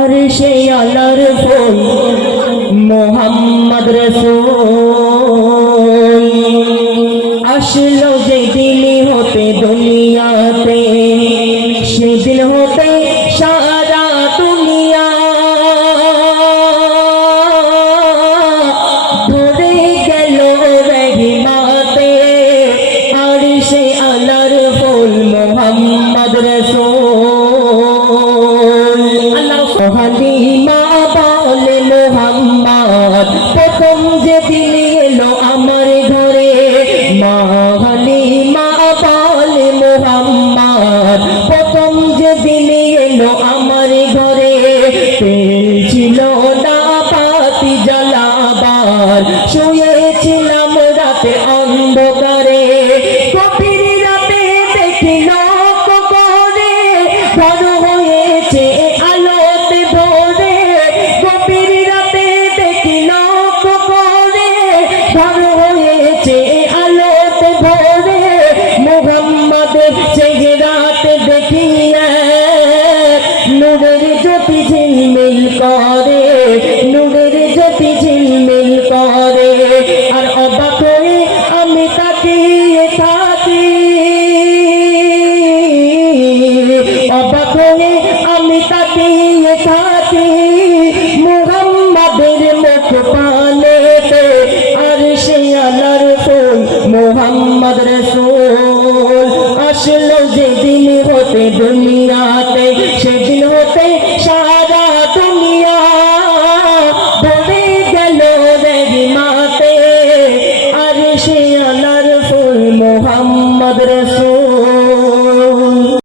আর সেই আল্লাহর ফুল মোহাম্মদ রাসূল আসলো যেদিন হতে দুনিয়াতে সেদিন হতে সারা দুনিয়া ধরে গেল রহমতে আর সেই আল্লাহর ফুল মোহাম্মদ রাসূল হালিমা বলে মোহাম্মদ প্রথম যেদিন এলো আমার ঘরে মা হালিমা বলে মোহাম্মদ প্রথম যেদিন এলো আমার ঘরে তেল ছিল না বাতি জ্বালাবার শুয়েছিলাম রাতে অন্ধকারে গভীর রাতে দেখিল করে ঘর হয়েছে আলোতে ভরে গভীর রাতে দেখিল করে ঘর হয়েছে আলোতে ভরে মুহাম্মদের চেহারাতে দেখিয়ে নূরের জ্যোতি ঝিলমিল করে নূরের জ্যোতি ঝিলমিল করে আর অবাক হয়ে আমি তাকিয়ে থাকি অবাক হয়ে আমি তাকিয়ে থাকি মুহাম্মাদের মুখ পানেতে আর সেই আল্লাহর ফুল মোহাম্মদ রাসূল আসলো যেদিন হতে দুনিয়া